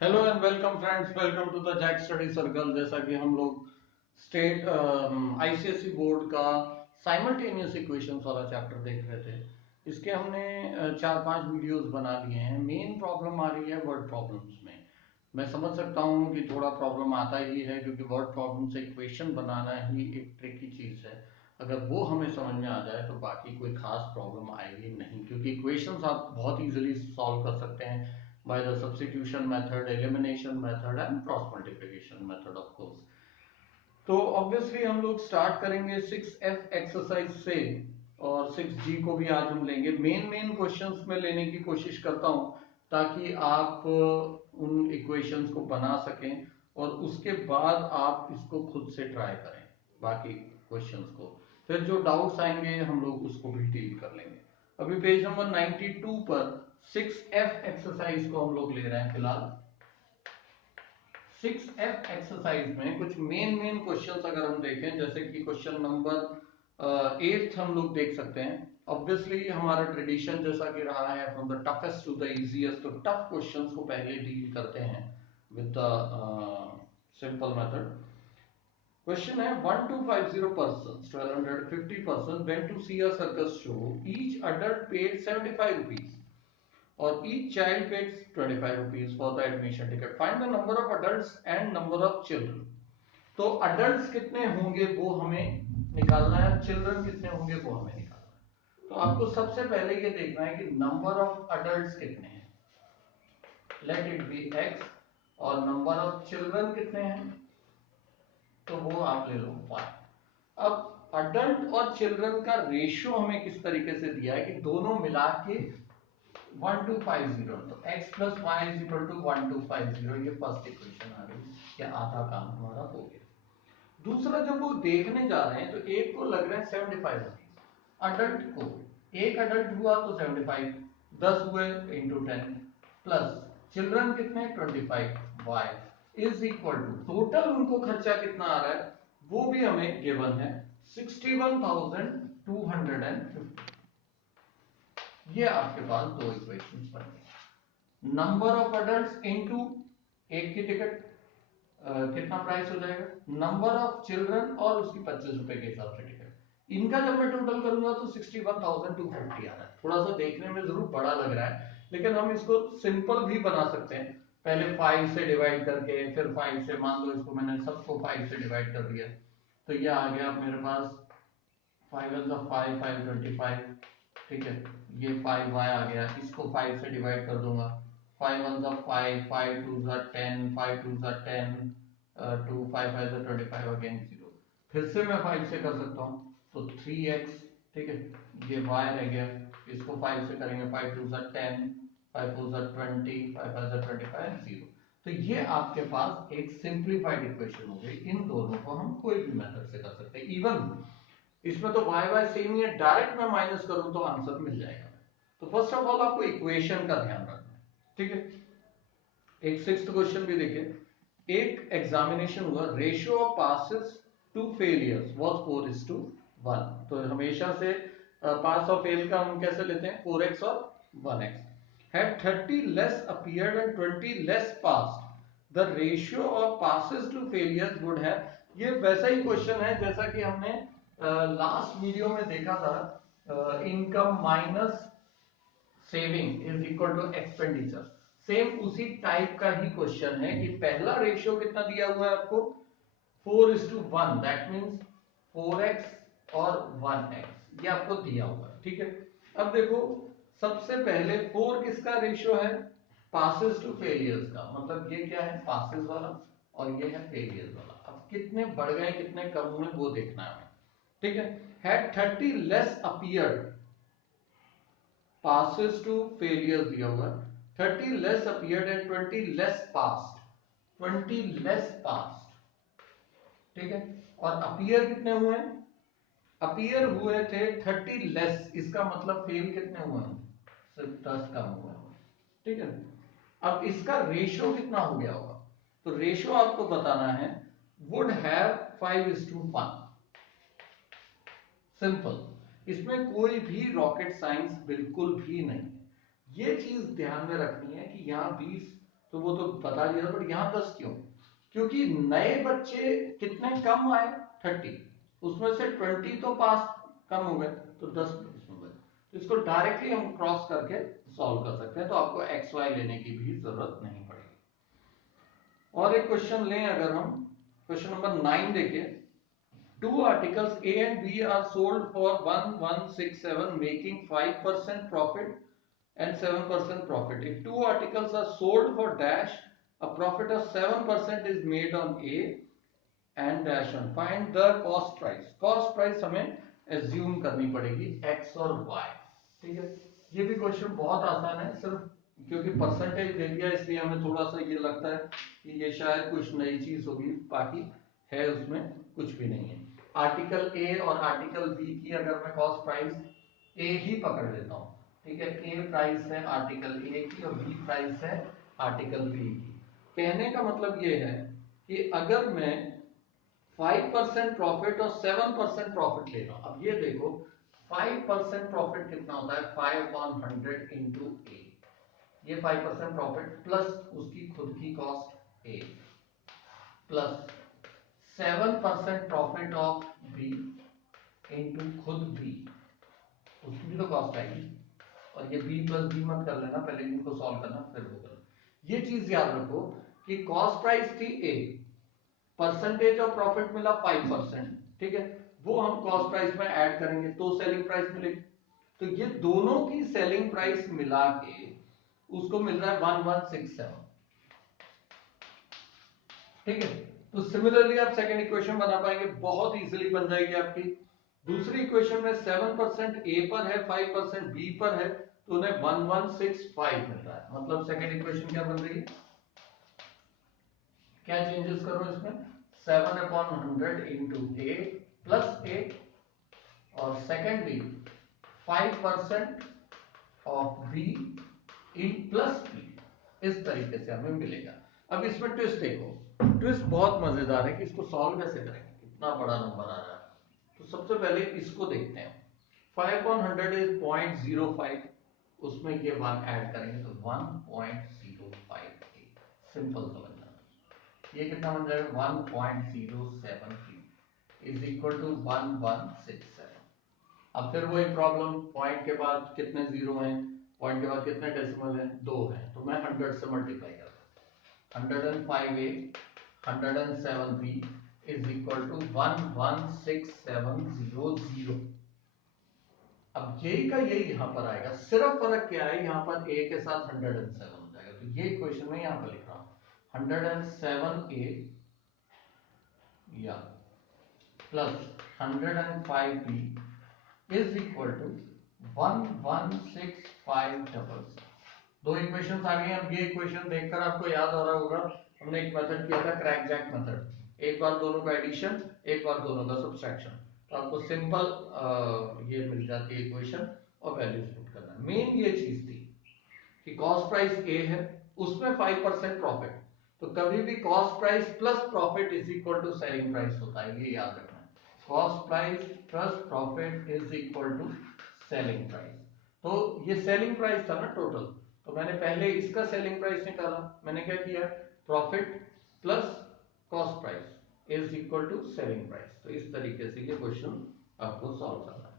Hello and welcome friends, welcome to the Jack study circle. जैसा कि हम लोग स्टेट आईसीएसई बोर्ड का साइमल्टेनियस इक्वेशंस वाला चैप्टर देख रहे थे। इसके हमने 4-5 वीडियोस बना लिए हैं। मेन प्रॉब्लम आ रही है वर्ड प्रॉब्लम्स में। मैं समझ सकता हूँ कि थोड़ा प्रॉब्लम आता ही है, क्योंकि वर्ड प्रॉब्लम से इक्वेशन बनाना ही एक ट्रिकी चीज़ है। अगर वो हमें समझ में आ जाए तो बाकी कोई खास प्रॉब्लम आएगी नहीं, क्योंकि इक्वेशंस आप बहुत इजीली सॉल्व कर सकते हैं by the substitution method, elimination method and cross multiplication method of course। तो ऑब्वियसली हम लोग स्टार्ट करेंगे 6F एक्सरसाइज से, और 6G को भी आज हम लेंगे। मेन क्वेश्चंस में लेने की कोशिश करता हूं ताकि आप उन इक्वेशंस को बना सकें और उसके बाद आप इसको खुद से ट्राई करें बाकी क्वेश्चंस को। फिर जो डाउट्स आएंगे हम लोग उसको भी डील कर लेंगे। अभी पेज नंबर 92 पर 6F एक्सरसाइज को हम लोग ले रहे हैं फिलहाल। 6F एक्सरसाइज में कुछ मेन क्वेश्चंस अगर हम देखें, जैसे कि क्वेश्चन नंबर 8 हम लोग देख सकते हैं। ऑब्वियसली हमारा ट्रेडिशन जैसा कि रहा है from the toughest to the easiest, तो टफ क्वेश्चंस को पहले डील करते हैं with the simple method. Question है 1250 persons, 1250 persons went to see a circus show. Each adult paid 75 rupees और each child paid 25 rupees for the admission ticket. Find the number of adults and number of children. तो adults कितने होंगे वो हमें निकालना है, children कितने होंगे वो हमें निकालना है। तो आपको सबसे पहले ये देखना है कि number of adults कितने हैं, let it be x, और number of children कितने हैं तो वो आप ले लो 5। अब अडल्ट और चिल्ड्रन का रेशियो हमें किस तरीके से दिया है कि दोनों मिला के 1250, तो x plus y is equal to 1250। ये फर्स्ट इक्वेशन आ गई, कि आधा काम हमारा हो गया। दूसरा, जब वो देखने जा रहे हैं तो एक को लग रहा है 75 रुपीज, अडल्ट को, एक अडल्ट हुआ तो 75, 10 हुए इंटू 10, प्लस चिल्ड्रन कितने 25, y is equal to total उनको खर्चा कितना आ रहा है वो भी हमें गिवन है 61,250। ये आपके पास दो इक्वेशंस बन गए। नंबर ऑफ अडल्ट्स इनटू एक की टिकट कितना प्राइस हो जाएगा, नंबर ऑफ चिल्ड्रन और उसकी 25 रुपए के हिसाब से टिकट, इनका जब मैं टोटल करूंगा तो 61,250 आ रहा है। थोड़ा सा देखने में जरूर बड़ा लग रहा है, लेकिन हम इसको सिंपल भी बना सकते हैं। पहले 5 से डिवाइड करके, फिर 5 से, मान लो इसको मैंने सबको 5 से डिवाइड कर दिया, तो ये आ गया मेरे पास 5 1 5 5 25, ठीक है। ये 5 y आ गया, इसको 5 से डिवाइड कर दूंगा, 5 1 5 5 2 10 5 2 10 2 5 5 25 अगेन 0। फिर से मैं 5 से कर सकता हूँ तो 3x, ठीक है। ये y रह गया, इसको 5 से करेंगे, 5 2 10 5 4 20 5 5 25 0। तो ये आपके पास एक सिंप्लीफाइड इक्वेशन हो गई। इन दोनों को हम कोई भी मेथड से कर सकते हैं। इवन इसमें तो y y सेम ही है, डायरेक्ट मैं माइनस करूं तो आंसर मिल जाएगा। तो फर्स्ट ऑफ ऑल आपको इक्वेशन का ध्यान रखना है, ठीक है। एक सिक्स्थ क्वेश्चन भी देखिए। एक एग्जामिनेशन हुआ, ratio of passes to failures was 4:1। तो हमेशा से पास और फेल का हम कैसे लेते हैं, 4x और 1x। had 30 less appeared and 20 less passed, the ratio of passes to failures would have। ये वैसा ही क्वेश्चन है जैसा कि हमने लास्ट वीडियो में देखा था, income minus saving is equal to expenditure. Same उसी टाइप का ही क्वेश्चन है कि पहला रेशियो कितना दिया हुआ है आपको, 4:1, दैट मीन्स 4x और 1x, ये आपको दिया हुआ है, ठीक है। अब देखो, सबसे पहले 4 किसका रेशियो है, पासेस टू फेलियर्स का, मतलब ये क्या है, पासेस वाला, और ये है फेलियर्स वाला। अब कितने बढ़ गए कितने कम हुए वो देखना है, ठीक है। Had 30 less appeared, passes to failures दिया हुआ है, 30 less appeared and 20 less passed, 20 less passed, ठीक है। और अपीयर कितने हुए, अपीयर हुए थे 30 लेस, इसका मतलब फेल कितने हुए, सिर्फ 10 कम हुए, ठीक है। अब इसका रेशियो कितना हो गया होगा, तो रेशियो आपको बताना है, वुड हैव 5:1। सिंपल, इसमें कोई भी रॉकेट साइंस बिल्कुल भी नहीं है। ये चीज ध्यान में रखनी है कि यहाँ 20 तो वो तो बता दिया था, बट यहाँ 10 क्यों? क्योंकि नए बच्चे कितने कम आए, 30, उसमें से 20 तो पास कम हो गए, तो 10 इसमें बचे। तो इसको डायरेक्टली हम क्रॉस करके सॉल्व कर सकते हैं, तो आपको एक्स वाई लेने की भी जरूरत नहीं पड़ेगी। और एक क्वेश्चन लें अगर हम, क्वेश्चन नंबर 9 देखिए, two articles A and B are sold for 1167 making 5% profit and 7% profit. If two articles are sold for dash, a profit of 7% is made on A and dash on. Find the cost price. Cost price हमें assume करनी पड़ेगी x और y, ठीक है। ये भी question बहुत आसान है, सिर्फ क्योंकि परसेंटेज दे दिया इसलिए हमें थोड़ा सा ये लगता है कि ये शायद कुछ नई चीज होगी, बाकी है उसमें कुछ भी नहीं है। आर्टिकल ए और आर्टिकल बी की अगर मैं कॉस्ट प्राइस ए ही पकड़ लेता हूँ, ठीक है, ए प्राइस है आर्टिकल ए की और बी प्राइस है आर्टिकल बी की। कहने का मतलब ये है कि अगर मैं 5% प्रॉफिट और 7% प्रॉफिट ले रहा हूं, अब ये देखो 5% प्रॉफिट कितना होता है, 5/100 इंटू ए, ये 5% प्रॉफिट प्लस उसकी खुद की cost A, plus 7% profit of B into खुद बी, उसकी भी तो कॉस्ट आएगी। और ये बी प्लस बी मत कर लेना, पहले इनको सॉल्व करना फिर वो करना। ये चीज याद रखो कि कॉस्ट प्राइस थी ए, परसेंटेज ऑफ प्रॉफिट मिला 5%, ठीक है, वो हम कॉस्ट प्राइस में ऐड करेंगे तो सेलिंग प्राइस मिलेगी। तो ये दोनों की सेलिंग प्राइस मिला के उसको मिल रहा है 1167, ठीक है। तो सिमिलरली आप सेकंड इक्वेशन बना पाएंगे, बहुत इजीली बन जाएगी आपकी। दूसरी इक्वेशन में 7% ए पर है, 5% बी पर है, तो उन्हें 1165 मिल रहा है। मतलब सेकंड इक्वेशन क्या बन रही है, क्या चेंजेस करो इसमें, 7/100 इंटू ए प्लस ए, और secondly 5% of B in plus B, इस तरीके से हमें मिलेगा। अब इसमें ट्विस्ट देखो, ट्विस्ट बहुत मजेदार है कि इसको सॉल्व कैसे करेंगे, कितना बड़ा नंबर आ रहा है। तो सबसे पहले इसको देखते हैं, 5/100 इज 0.05, उसमें ये 1 ऐड करेंगे तो 1.05, सिंपल समझना। ये कितना बन जाएगा, 1.073 इज इक्वल टू 1167। अब फिर वही प्रॉब्लम, पॉइंट के बाद कितने जीरो हैं, पॉइंट के बाद कितने डेसिमल हैं, 2 हैं, तो मैं 100 से मल्टीप्लाई करता हूं, 105a 107b is equal to 116700। अब यही का यही यहां पर आएगा, सिर्फ फर्क क्या है, यहां पर a के साथ 107 हो जाएगा, तो ये इक्वेशन में यहां पर लिख रहा हूं 107a या plus 105b is equal to 116500। दो इक्वेशंस आ गई। अब ये इक्वेशन देखकर आपको याद आ रहा होगा, हमने एक मेथड किया था क्रैकजैक मेथड, एक बार दोनों का एडिशन, एक बार दोनों का सब्सट्रैक्शन, तो आपको सिंपल ये मिल जाती है इक्वेशन और वैल्यूज पुट करना। मेन ये चीज थी कि कॉस्ट प्राइस ए है, उसमें 5% प्रॉफिट, तो कभी भी cost price plus profit is equal to selling price होता है, ये याद रखना। Cost price plus profit is equal to selling price. तो ये सेलिंग प्राइस था ना टोटल, तो मैंने पहले इसका सेलिंग प्राइस निकाला, मैंने क्या किया, profit plus cost price is equal to selling price. तो इस तरीके से ये क्वेश्चन आपको सॉल्व करना है,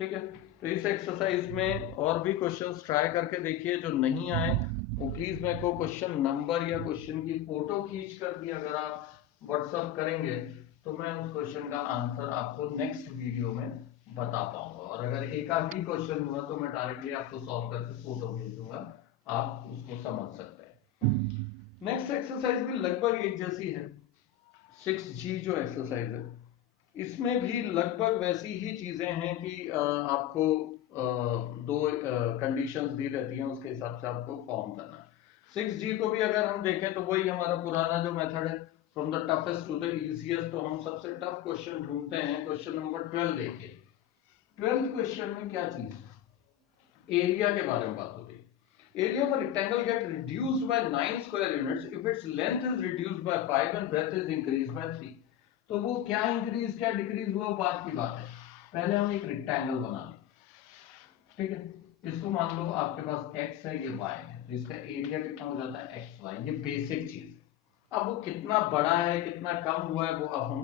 ठीक है। तो इस एक्सरसाइज में और भी क्वेश्चंस ट्राई करके देखिए, जो नहीं आए वो प्लीज मेरे को क्वेश्चन नंबर या क्वेश्चन की फोटो खींच कर भी अगर आप व्हाट्सएप करेंगे तो मैं उस क्वेश्चन का आंसर आपको नेक्स्ट वीडियो में बता पाऊंगा। और अगर एक आध भी क्वेश्चन हुआ तो मैं डायरेक्टली आपको सॉल्व करके फोटो भेज दूंगा, आप उसको समझ सकते हैं। नेक्स्ट एक्सरसाइज भी लगभग एक जैसी है, 6G जो एक्सरसाइज है, इसमें भी लगभग वैसी ही चीजें हैं कि आपको दो कंडीशंस दी रहती हैं, उसके हिसाब से आपको फॉर्म करना है। 6G को भी अगर हम देखें तो वही हमारा पुराना जो मेथड है, from the toughest to the easiest, तो हम सबसे टफ क्वेश्चन ढूंढते हैं। क्वेश्चन नंबर 12 देखिए, 12th क्वेश्चन में क्या चीज, एरिया के बारे में बात हो रही है। Area of a rectangle get reduced by 9 square units if its length is reduced by 5 and breadth is increased by 3। तो वो क्या इंक्रीज क्या डिक्रीज हुआ, बात की बात है। पहले हम एक रेक्टेंगल बना लें, ठीक है, इसको मान लो आपके पास x है, ये y है, जिसका एरिया कितना हो जाता है एक्स वाई। ये बेसिक चीज है। अब वो कितना बड़ा है कितना कम हुआ है वो अब हम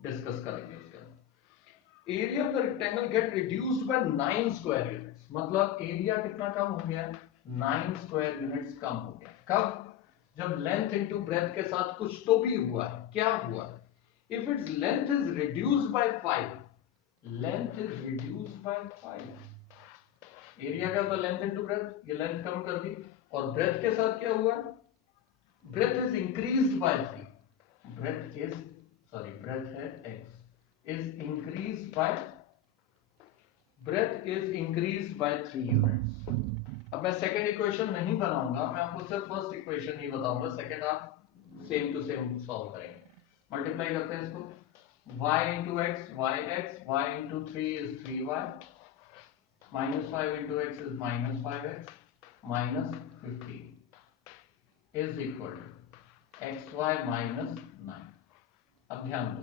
डिस्कस करेंगे। उसके अंदर area of the rectangle get reduced by 9 square units, मतलब एरिया कितना कम हो गया, 9 स्क्वायर यूनिट्स कम हो गया। कब? जब लेंथ इंटू ब्रेथ के साथ कुछ तो भी हुआ है। क्या हुआ है? If its length is reduced by 5, length is reduced by 5, area का तो लेंथ इनटू ब्रेथ, ये लेंथ कम कर दी, और ब्रेथ के साथ क्या हुआ, breadth is increased by 3, breadth is breadth है x is increased by, breadth is increased by 3 units. अब मैं सेकंड इक्वेशन नहीं बनाऊंगा, मैं आपको सिर्फ फर्स्ट इक्वेशन ही बताऊंगा, सेकंड आप सेम टू सेम सॉल्व करेंगे। मल्टीप्लाई करते हैं इसको, y into x, y into 3 is 3y, minus 5 into x is minus 5x, minus 15 is equal to xy minus 9। अब ध्यान दो,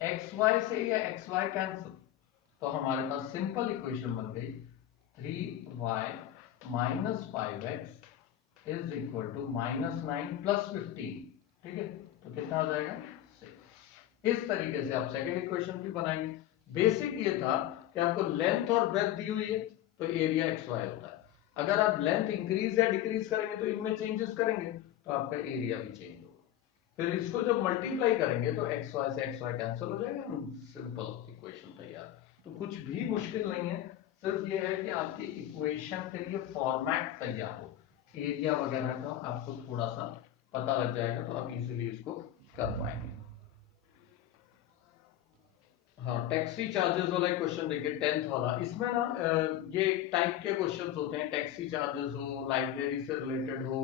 xy से या xy कैंसिल, तो हमारे पास सिंपल इक्वेशन बन गई 3y minus 5x is equal to minus 9 plus 15। ठीक है, तो कितना हो जाएगा 6। इस तरीके से आप सेकंड इक्वेशन भी बनाएंगे। बेसिक ये था कि आपको लेंथ और ब्रेथ दी हुई है तो एरिया एक्स वाई होता है। अगर आप लेंथ इंक्रीज या डिक्रीज करेंगे तो इनमें चेंजेस करेंगे तो आपका एरिया भी चेंज होगा। फिर इसको जब मल्टीप्लाई करेंगे तो एक्स वाई से एक्स वाई कैंसिल हो जाएगा, सिंपल इक्वेशन तैयार। तो कुछ भी मुश्किल नहीं है, सिर्फ ये है कि आपकी इक्वेशन के लिए फॉर्मेट तैयार हो, एरिया वगैरह का आपको थोड़ा सा पता लग जाएगा तो आप इजीली इसको कर पाएंगे। हाँ, टैक्सी चार्जेस वाला क्वेश्चन देखिए 10th वाला। इसमें ना ये टाइप के क्वेश्चंस होते हैं, टैक्सी चार्जेस हो, लाइब्रेरी से रिलेटेड हो,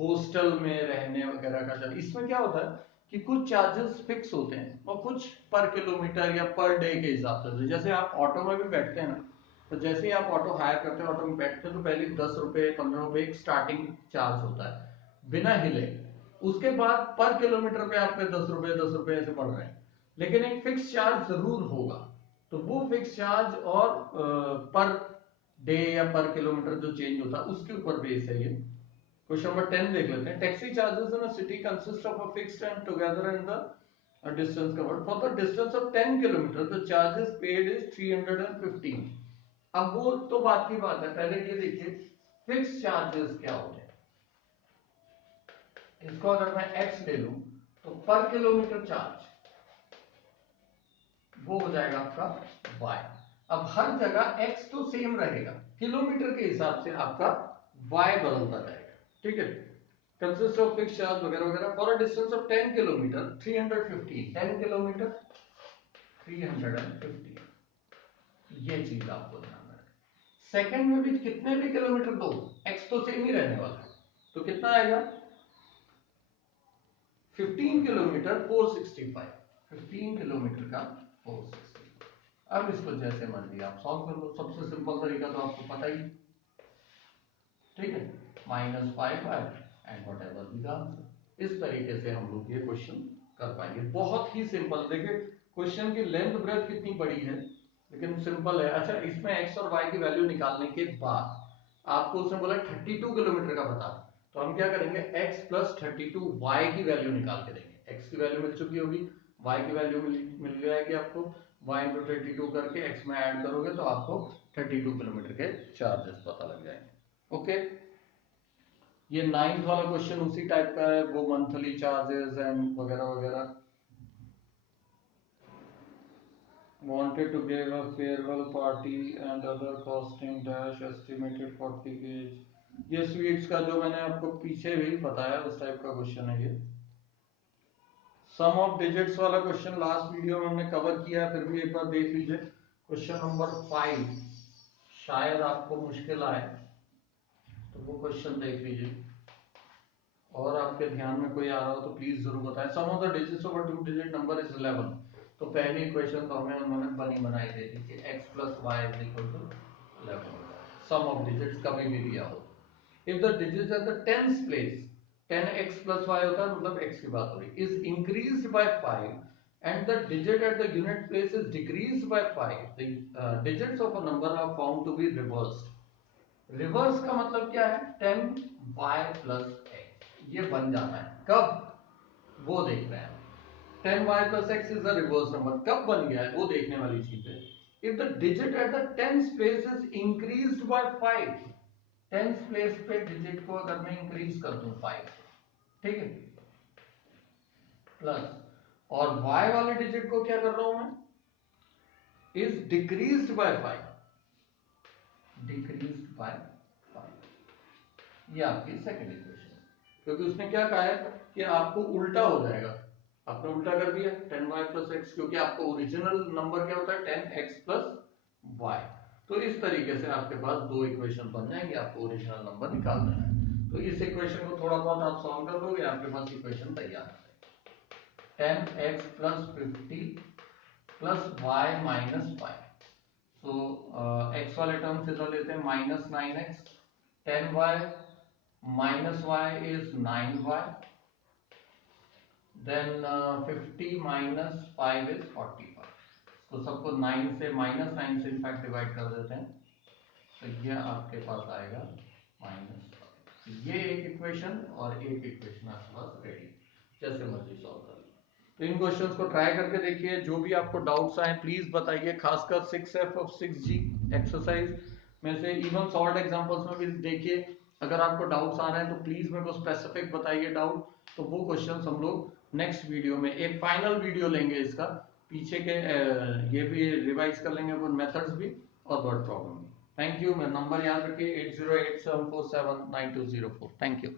हॉस्टल में रहने वगैरह का चार्ज। इसमें क्या होता है कि कुछ चार्जेस फिक्स होते हैं और कुछ पर किलोमीटर या पर डे के हिसाब से। जैसे आप ऑटो में भी बैठते हैं ना, तो जैसे ही आप ऑटो हायर करते हैं, ऑटो में बैठते हैं तो पहले 10 रुपए 15 रुपए एक स्टार्टिंग चार्ज होता है बिना हिले। उसके बाद पर किलोमीटर पे आपके 10 रुपए ऐसे पड़ रहे हैं, लेकिन एक फिक्स चार्ज जरूर होगा। तो वो फिक्स चार्ज और पर डे या पर किलोमीटर जो चेंज होता है उसके ऊपर बेस है ये। क्वेश्चन नंबर 10 देख लेते हैं। Taxi charges in a city consist of a fixed and together in the distance covered for the distance of 10 kilometre the charges paid is 315। अब वो तो बात की बात है, पहले ये देखिए फिक्स चार्जेस क्या होते हैं। इसको अगर मैं x ले लूं तो पर किलोमीटर चार्ज वो हो जाएगा आपका y। अब हर जगह x तो सेम रहेगा, किलोमीटर के हिसाब से आपका y बदलता जाएगा। ठीक है, कंसिस्ट ऑफ फिक्स चार्ज वगैरह वगैरह for a distance of 10 kilometre 315, 10 kilometre 315, ये चीज आपको ध्यान रखना। सेकंड में भी कितने भी किलोमीटर दो, x तो सेम ही रहने वाला है, तो कितना आएगा 15 किलोमीटर 465, 15 किलोमीटर का 465। अब इसको जैसे मर्जी आप सॉल्व कर लो, सबसे सिंपल तरीका तो आपको पता ही, ठीक है, -5y and whatever the answer. इस तरीके से हम लोग ये क्वेश्चन कर पाएंगे, बहुत ही सिंपल। देखिए क्वेश्चन की लेंथ ब्रेथ कितनी बड़ी है लेकिन सिंपल है। अच्छा, इसमें x और y की वैल्यू निकालने के बाद आपको उसने बोला 32 किलोमीटर का बता, तो हम क्या करेंगे x प्लस 32 y की वैल्यू निकाल के देंगे। x की वैल्यू मिल चुकी होगी, y की वैल्यू मिल जाएगी आपको, y इंटू 32 करके x में ऐड करोगे तो आपको 32 किलोमीटर के चार्जेस पता लग जाएंगे। ओके, ये 9th वाला क्वेश्चन उसी टाइप का है, वो मंथली चार्जेस एंड वगैरह वगैरह। Wanted to give a farewell party and other costing dash estimated 40 gauge। ये स्वीट्स का जो मैंने आपको पीछे भी बताया उस टाइप का क्वेश्चन है ये। सम ऑफ डिजिट्स वाला क्वेश्चन लास्ट वीडियो में हमने कवर किया है, फिर भी एक बार देख लीजिए। क्वेश्चन नंबर 5 शायद आपको मुश्किल आए तो वो क्वेश्चन देख लीजिए, और आपके ध्यान में कोई आ रहा हो तो प्लीज जरूर बताएं। Sum of the digits of a 2 digit number is 11। तो पहली इक्वेशन तो हमें उन्होंने बनी बनाई दे दी कि x plus y is equal to 11। Sum of digits कभी भी दिया हो, if the digits at the tens place 10x plus y होता है, मतलब x की बात हो रही, is increased by 5 and the digit at the unit place is decreased by 5, the digits of a number are found to be reversed। Reverse का मतलब क्या है, 10y प्लस एक्स, ये बन जाता है कब, वो देख रहे हैं। 10y plus x is a reverse number, कब बन गया है वो देखने वाली चीज है। If the digit at the tens place is increased by 5, tens place पे डिजिट को अगर मैं इंक्रीज कर दूं 5, ठीक है, प्लस, और y वाले डिजिट को क्या कर रहा हूं मैं, is decreased bye 5, decreased bye 5, ये आपकी सेकंड इक्वेशन है। क्योंकि उसने क्या कहा है कि आपको उल्टा हो जाएगा, आपने उल्टा कर दिया 10y प्लस एक्स, क्योंकि आपको ओरिजिनल नंबर क्या होता है 10x प्लस y। तो इस तरीके से आपके पास दो इक्वेशन बन जाएंगे, आपको ओरिजिनल नंबर निकाल देना है। तो इस इक्वेशन को थोड़ा बहुत आप सॉल्व कर दोगे, आपके पास इक्वेशन तैयार है। 10x plus 50 plus y minus 5। सो x वाले टर्म से तो लेते हैं minus 9x, 10y minus y is 9y, then 50 minus 5 is 45। तो सबको 9 से माइनस 9 से इनफैक्ट डिवाइड कर देते हैं, तो ये आपके पास आएगा -5। ये एक इक्वेशन और एक इक्वेशन आपके पास रेडी, जैसे मर्जी सॉल्व कर लो। तो इन क्वेश्चंस को ट्राई करके देखिए, जो भी आपको डाउट्स आए प्लीज बताइए, खासकर 6F और 6G एक्सरसाइज में से इवन सॉल्व एग्जांपल्स में भी देखिए। अगर आपको डाउट्स आ रहे हैं तो प्लीज मेरे को स्पेसिफिक बताइए डाउट, तो वो क्वेश्चंस हम लोग नेक्स्ट वीडियो में एक फाइनल वीडियो लेंगे इसका, पीछे के ये भी रिवाइज कर लेंगे अपन मेथड्स भी और वर्ड प्रॉब्लम भी। Thank you. मेरा नंबर याद रखिए 8087479204। Thank you.